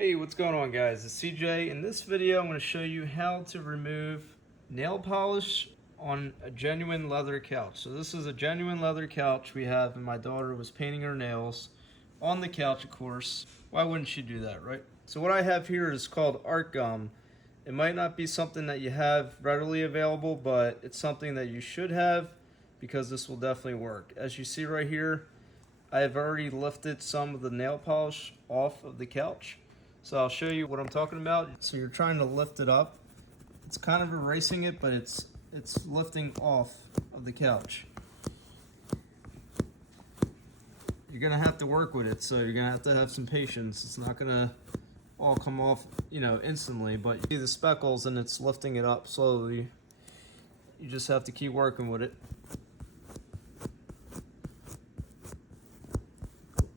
Hey, what's going on, guys? It's CJ. In this video, I'm going to show you how to remove nail polish on a genuine leather couch. So this is a genuine leather couch we have, and my daughter was painting her nails on the couch, of course. Why wouldn't she do that, right? So what I have here is called art gum. It might not be something that you have readily available, but it's something that you should have because this will definitely work. As you see right here, I have already lifted some of the nail polish off of the couch. So I'll show you what I'm talking about. So you're trying to lift it up. It's kind of erasing it, but it's lifting off of the couch. You're gonna have to work with it, so you're gonna have to have some patience. It's not gonna all come off, instantly, but you see the speckles and it's lifting it up slowly. You just have to keep working with it.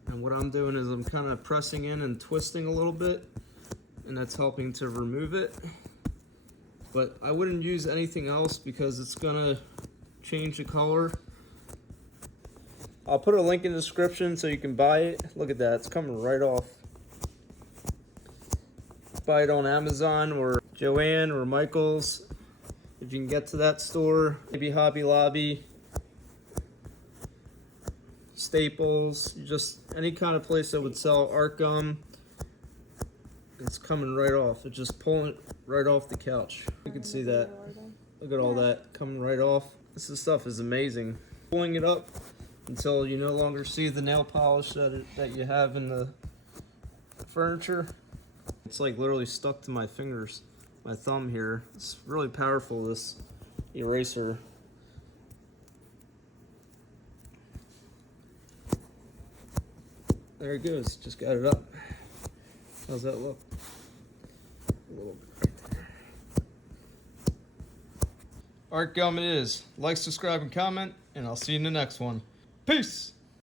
And what I'm doing is I'm kind of pressing in and twisting a little bit, and that's helping to remove it. But I wouldn't use anything else because it's gonna change the color. I'll put a link in the description so you can buy it. Look at that, it's coming right off. Buy it on Amazon or Joann or Michael's if you can get to that store. Maybe Hobby Lobby, Staples, just any kind of place that would sell art gum. It's coming right off. It's just pulling right off the couch. You can see that. Look at all that coming right off. This stuff is amazing. Pulling it up until you no longer see the nail polish that you have in the furniture. It's like literally stuck to my fingers, my thumb here. It's really powerful, this eraser. There it goes, just got it up. How's that look? A little bit right there. Art gum it is. Like, subscribe, and comment, and I'll see you in the next one. Peace!